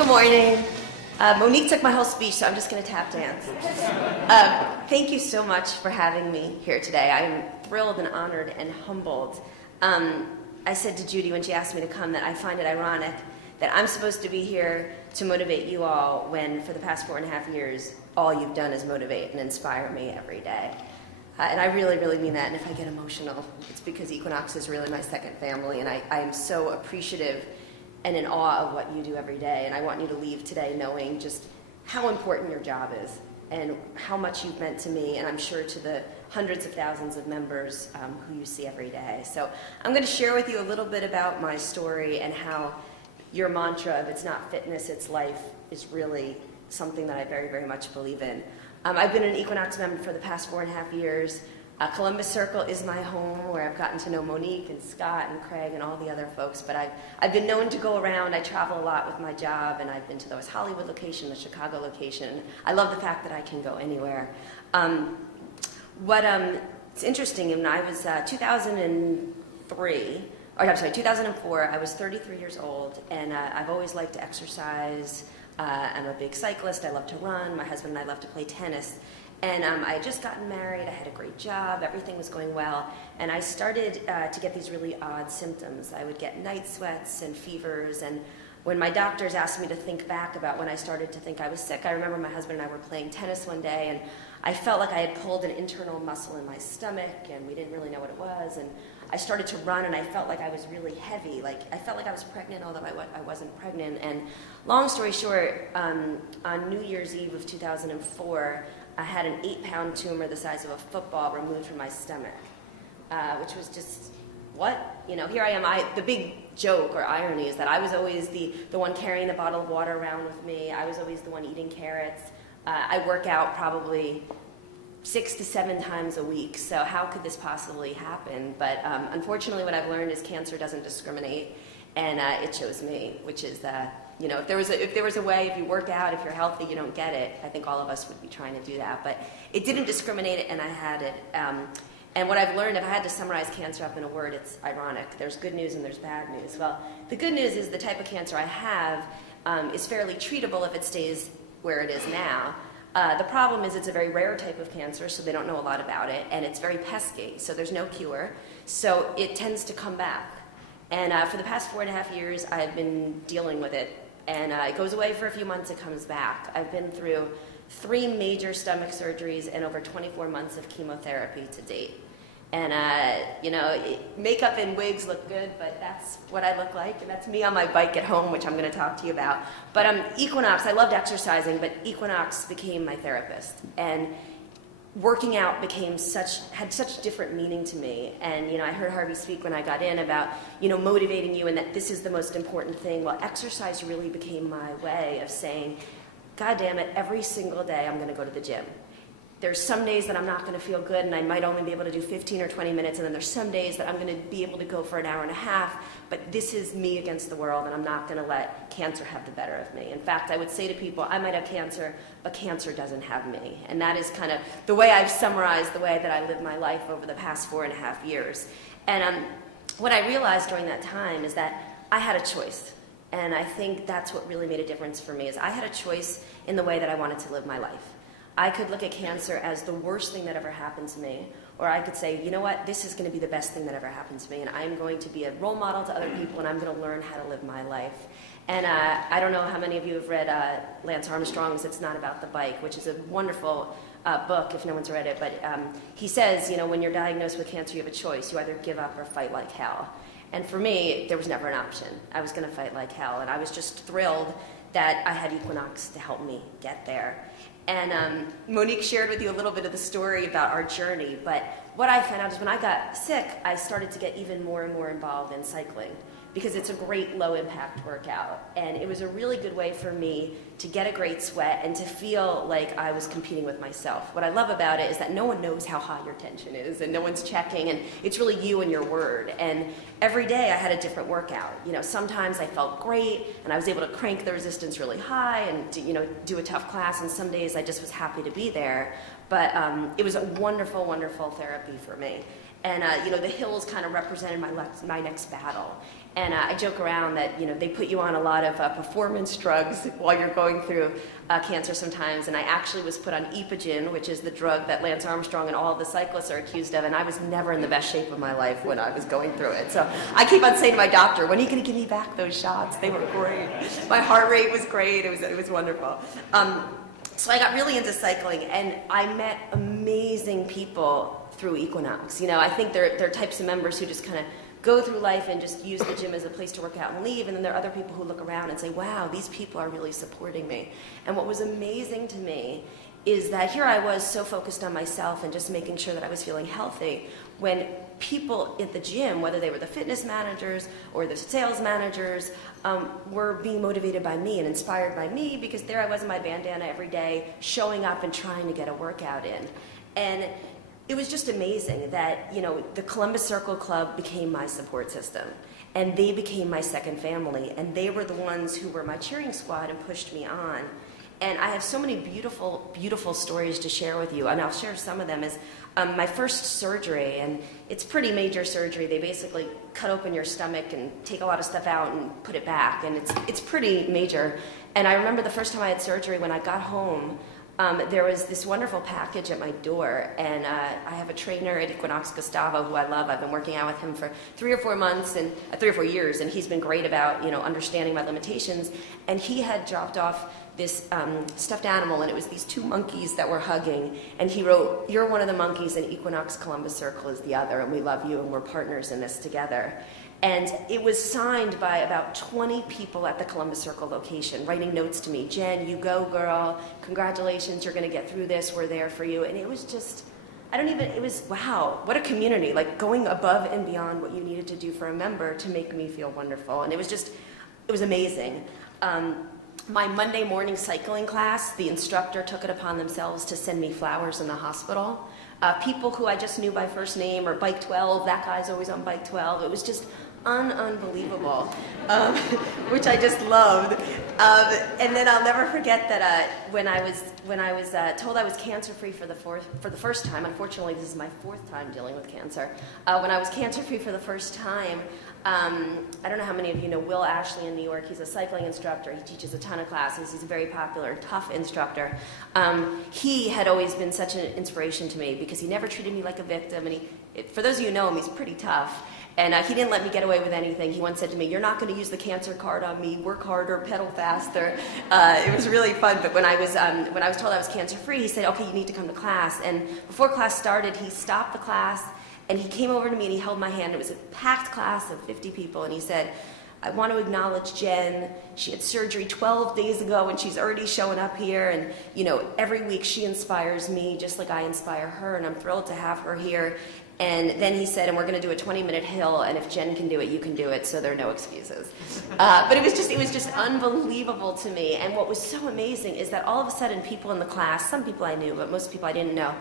Good morning. Monique took my whole speech, so I'm just going to tap dance. Thank you so much for having me here today. I am thrilled and honored and humbled. I said to Judy when she asked me to come that I find it ironic that I'm supposed to be here to motivate you all when for the past 4.5 years, all you've done is motivate and inspire me every day. And I really, really mean that. And if I get emotional, it's because Equinox is really my second family, and I am so appreciative and in awe of what you do every day. And I want you to leave today knowing just how important your job is and how much you've meant to me, and I'm sure to the hundreds of thousands of members who you see every day. So I'm going to share with you a little bit about my story and how your mantra of it's not fitness, it's life is really something that I very, very much believe in. I've been an Equinox member for the past 4.5 years. Columbus Circle is my home, where I've gotten to know Monique and Scott and Craig and all the other folks, but I've been known to go around. I travel a lot with my job, and I've been to the West Hollywood location, the Chicago location. I love the fact that I can go anywhere. It's interesting, when I was 2004, I was 33 years old, and I've always liked to exercise. I'm a big cyclist. I love to run. My husband and I love to play tennis. And I had just gotten married. I had a great job. Everything was going well. And I started to get these really odd symptoms. I would get night sweats and fevers. And when my doctors asked me to think back about when I started to think I was sick, I remember my husband and I were playing tennis one day, and I felt like I had pulled an internal muscle in my stomach, and we didn't really know what it was. And I started to run, and I felt like I was really heavy. Like I felt like I was pregnant, although I wasn't pregnant. And long story short, on New Year's Eve of 2004, I had an 8-pound tumor the size of a football removed from my stomach, which was just, what? You know, here I am. The big joke or irony is that I was always the one carrying the bottle of water around with me. I was always the one eating carrots. I work out probably 6 to 7 times a week, so how could this possibly happen? But unfortunately, what I've learned is cancer doesn't discriminate, and it chose me, which is you know, if there was a way, if you work out, if you're healthy, you don't get it. I think all of us would be trying to do that, but it didn't discriminate, and I had it. And what I've learned, if I had to summarize cancer up in a word, it's ironic. There's good news and there's bad news. Well, the good news is the type of cancer I have is fairly treatable if it stays where it is now. The problem is it's a very rare type of cancer, so they don't know a lot about it, and it's very pesky, so there's no cure, so it tends to come back. And for the past 4.5 years, I've been dealing with it, and it goes away for a few months, it comes back. I've been through 3 major stomach surgeries and over 24 months of chemotherapy to date. And, you know, makeup and wigs look good, but that's what I look like, and that's me on my bike at home, which I'm going to talk to you about. But Equinox, I loved exercising, but Equinox became my therapist. And working out had such different meaning to me. And, you know, I heard Harvey speak when I got in about, you know, motivating you and that this is the most important thing. Well, exercise really became my way of saying, God damn it, every single day I'm going to go to the gym. There's some days that I'm not going to feel good, and I might only be able to do 15 or 20 minutes, and then there's some days that I'm going to be able to go for an hour and a half, but this is me against the world, and I'm not going to let cancer have the better of me. In fact, I would say to people, I might have cancer, but cancer doesn't have me. And that is kind of the way I've summarized the way that I live my life over the past 4.5 years. And what I realized during that time is that I had a choice. And I think that's what really made a difference for me, is I had a choice in the way that I wanted to live my life. I could look at cancer as the worst thing that ever happened to me, or I could say, you know what, this is going to be the best thing that ever happened to me, and I'm going to be a role model to other people, and I'm going to learn how to live my life. And I don't know how many of you have read Lance Armstrong's It's Not About the Bike, which is a wonderful book if no one's read it, but he says, you know, when you're diagnosed with cancer, you have a choice. You either give up or fight like hell. And for me, there was never an option. I was going to fight like hell, and I was just thrilled that I had Equinox to help me get there. And Monique shared with you a little bit of the story about our journey, but what I found out is when I got sick, I started to get even more and more involved in cycling, because it's a great low-impact workout. And it was a really good way for me to get a great sweat and to feel like I was competing with myself. What I love about it is that no one knows how high your tension is, and no one's checking, and it's really you and your word. And every day I had a different workout. You know, sometimes I felt great, and I was able to crank the resistance really high and do a tough class, and some days I just was happy to be there. But it was a wonderful, wonderful therapy for me. And the hills kind of represented my next battle. And I joke around that they put you on a lot of performance drugs while you're going through cancer sometimes. And I actually was put on Epogen, which is the drug that Lance Armstrong and all of the cyclists are accused of. And I was never in the best shape of my life when I was going through it. So I keep on saying to my doctor, "When are you going to give me back those shots? They were great. My heart rate was great. It was wonderful." So I got really into cycling, and I met amazing people through Equinox. I think there are types of members who just kind of go through life and just use the gym as a place to work out and leave, and then there are other people who look around and say, wow, these people are really supporting me. And what was amazing to me is that here I was so focused on myself and just making sure that I was feeling healthy, when people at the gym, whether they were the fitness managers or the sales managers, were being motivated by me and inspired by me, because there I was in my bandana every day, showing up and trying to get a workout in. And it was just amazing that, the Columbus Circle Club became my support system, and they became my second family, and they were the ones who were my cheering squad and pushed me on. And I have so many beautiful, beautiful stories to share with you, and I'll share some of them. Is my first surgery, and it's pretty major surgery. They basically cut open your stomach and take a lot of stuff out and put it back, and it's pretty major. And I remember the first time I had surgery, when I got home, there was this wonderful package at my door, and I have a trainer at Equinox, Gustavo, who I love. I've been working out with him for 3 or 4 months, and 3 or 4 years, and he's been great about understanding my limitations. And he had dropped off this stuffed animal, and it was these 2 monkeys that were hugging, and he wrote, "You're one of the monkeys, and Equinox Columbus Circle is the other, and we love you, and we're partners in this together." And it was signed by about 20 people at the Columbus Circle location, writing notes to me. "Jen, you go, girl. Congratulations, you're going to get through this. We're there for you." And it was just, it was, wow, what a community. Like, going above and beyond what you needed to do for a member to make me feel wonderful. And it was amazing. My Monday morning cycling class, the instructor took it upon themselves to send me flowers in the hospital. People who I just knew by first name, or Bike 12, that guy's always on Bike 12. It was just unbelievable, which I just loved. And then I'll never forget that when I was told I was cancer-free for the first time. Unfortunately, this is my 4th time dealing with cancer. When I was cancer-free for the first time, I don't know how many of you know Will Ashley in New York. He's a cycling instructor. He teaches a ton of classes. He's a very popular, tough instructor. He had always been such an inspiration to me, because he never treated me like a victim. And for those of you who know him, he's pretty tough. And he didn't let me get away with anything. He once said to me, "You're not going to use the cancer card on me. Work harder, pedal faster." It was really fun. But when I was told I was cancer-free, he said, "Okay, you need to come to class." And before class started, he stopped the class, and he came over to me and he held my hand. It was a packed class of 50 people, and he said, "I want to acknowledge Jen. She had surgery 12 days ago, and she's already showing up here. And every week she inspires me just like I inspire her, and I'm thrilled to have her here." And then he said, "And we're going to do a 20-minute hill, and if Jen can do it, you can do it, so there are no excuses." But it was just unbelievable to me. And what was so amazing is that all of a sudden, people in the class, some people I knew, but most people I didn't know,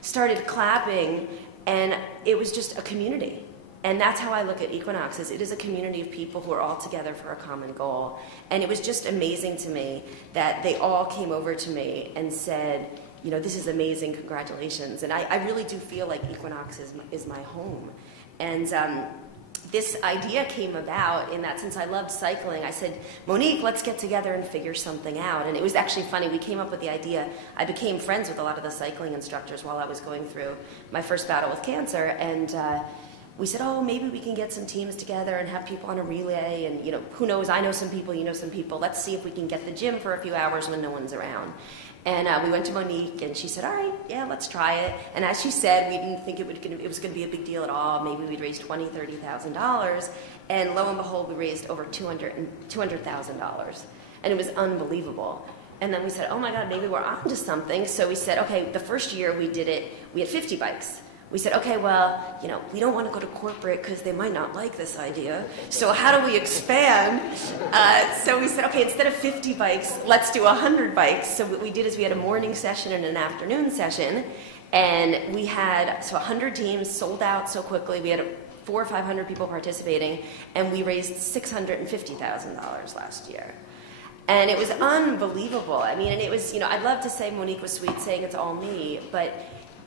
started clapping, and it was just a community. And that's how I look at Equinox, is it is a community of people who are all together for a common goal. And it was just amazing to me that they all came over to me and said, "This is amazing, congratulations." And I really do feel like Equinox is my home. And this idea came about in that, since I loved cycling, I said, "Monique, let's get together and figure something out." And it was actually funny. We came up with the idea. I became friends with a lot of the cycling instructors while I was going through my first battle with cancer. And we said, "Oh, maybe we can get some teams together and have people on a relay. And, who knows, I know some people, you know some people. Let's see if we can get the gym for a few hours when no one's around." And we went to Monique, and she said, "All right, yeah, let's try it." And as she said, we didn't think it was going to be a big deal at all. Maybe we'd raise $20,000, $30,000. And lo and behold, we raised over $200,000. And it was unbelievable. And then we said, "Oh my God, maybe we're on to something." So we said, okay, the first year we did it, we had 50 bikes. We said, okay, well, we don't want to go to corporate because they might not like this idea. So how do we expand? So we said, okay, instead of 50 bikes, let's do 100 bikes. So what we did is we had a morning session and an afternoon session. And we had 100 teams sold out so quickly. We had 400 or 500 people participating. And we raised $650,000 last year. And it was unbelievable. I mean, and it was, I'd love to say Monique was sweet saying it's all me, but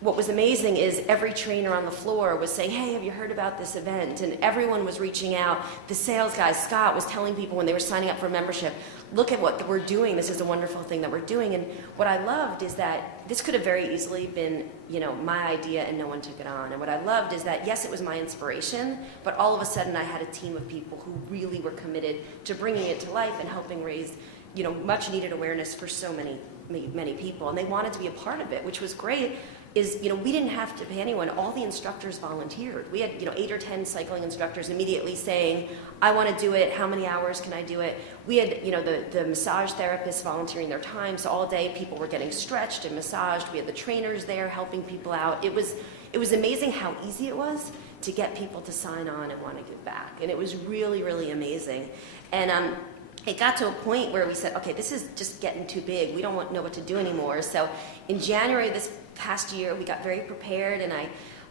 what was amazing is every trainer on the floor was saying, hey, have you heard about this event? And everyone was reaching out. The sales guy, Scott, was telling people when they were signing up for membership, look at what we're doing. This is a wonderful thing that we're doing. And what I loved is that this could have very easily been, my idea and no one took it on. And what I loved is that, yes, it was my inspiration, but all of a sudden I had a team of people who really were committed to bringing it to life and helping raise, much needed awareness for so many people. And they wanted to be a part of it, which was great. We didn't have to pay anyone. All the instructors volunteered. We had, 8 or 10 cycling instructors immediately saying, I want to do it. How many hours can I do it? We had, the massage therapists volunteering their time. So all day people were getting stretched and massaged. We had the trainers there helping people out. It was amazing how easy it was to get people to sign on and want to give back. And it was really, really amazing. And it got to a point where we said, okay, this is just getting too big. We don't know what to do anymore. So in January this past year, we got very prepared, and I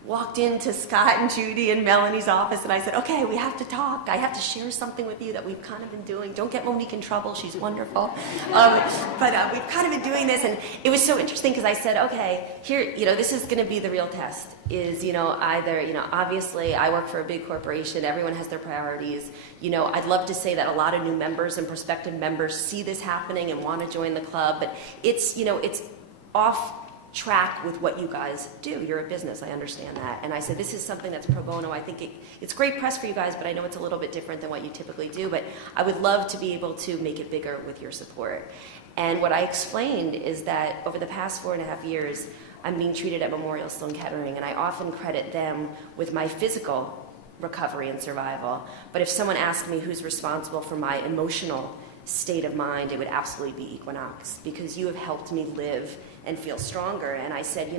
walked into Scott and Judy and Melanie's office, and I said, okay, we have to talk. I have to share something with you that we've kind of been doing. Don't get Monique in trouble. She's wonderful. But we've kind of been doing this, and it was so interesting because I said, okay, here, this is going to be the real test. Is, either, obviously I work for a big corporation. Everyone has their priorities. I'd love to say that a lot of new members and prospective members see this happening and want to join the club, but it's, it's off track with what you guys do. You're a business, I understand that. And I said, this is something that's pro bono. I think it's great press for you guys, but I know it's a little bit different than what you typically do, but I would love to be able to make it bigger with your support. And what I explained is that over the past 4.5 years, I'm being treated at Memorial Sloan Kettering, and I often credit them with my physical recovery and survival. But if someone asked me who's responsible for my emotional state of mind, it would absolutely be Equinox, because you have helped me live and feel stronger. And I said,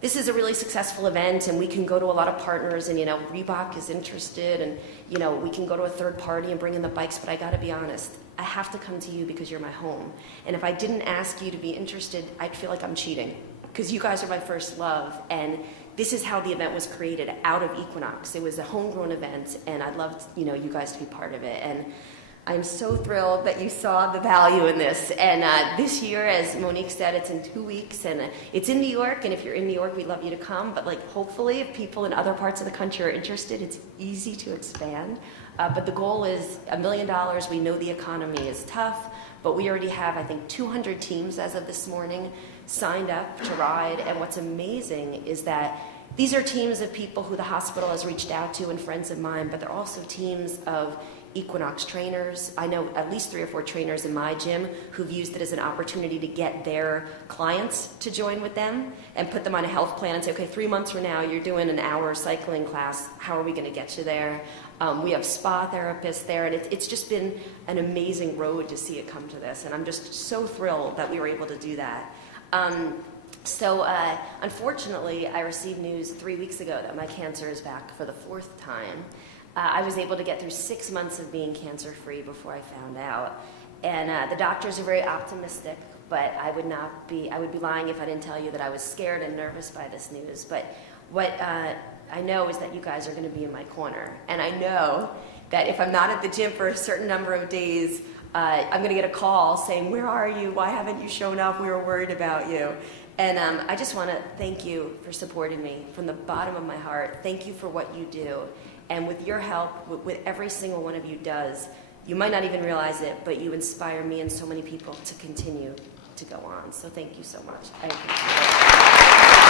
this is a really successful event, and we can go to a lot of partners, and Reebok is interested, and we can go to a third party and bring in the bikes, but I gotta be honest, I have to come to you because you're my home. And if I didn't ask you to be interested, I'd feel like I'm cheating, because you guys are my first love. And this is how the event was created, out of Equinox. It was a homegrown event, and I'd love you guys to be part of it. And I'm so thrilled that you saw the value in this. And this year, as Monique said, it's in 2 weeks, and it's in New York. And if you're in New York, we'd love you to come. But hopefully, if people in other parts of the country are interested, it's easy to expand. But the goal is $1 million. We know the economy is tough, but we already have, I think, 200 teams as of this morning signed up to ride. And what's amazing is that these are teams of people who the hospital has reached out to and friends of mine, but they're also teams of Equinox trainers. I know at least 3 or 4 trainers in my gym who've used it as an opportunity to get their clients to join with them and put them on a health plan and say, okay, 3 months from now, you're doing an hour cycling class. How are we going to get you there? We have spa therapists there, and it's just been an amazing road to see it come to this. And I'm just so thrilled that we were able to do that. Unfortunately, I received news 3 weeks ago that my cancer is back for the 4th time. I was able to get through 6 months of being cancer-free before I found out. And the doctors are very optimistic, but I would be lying if I didn't tell you that I was scared and nervous by this news. But what I know is that you guys are going to be in my corner. And I know that if I'm not at the gym for a certain number of days, I'm going to get a call saying, where are you? Why haven't you shown up? We were worried about you. And I just want to thank you for supporting me from the bottom of my heart. Thank you for what you do. And with your help, with every single one of you does, you might not even realize it, but you inspire me and so many people to continue to go on. So thank you so much. I appreciate it.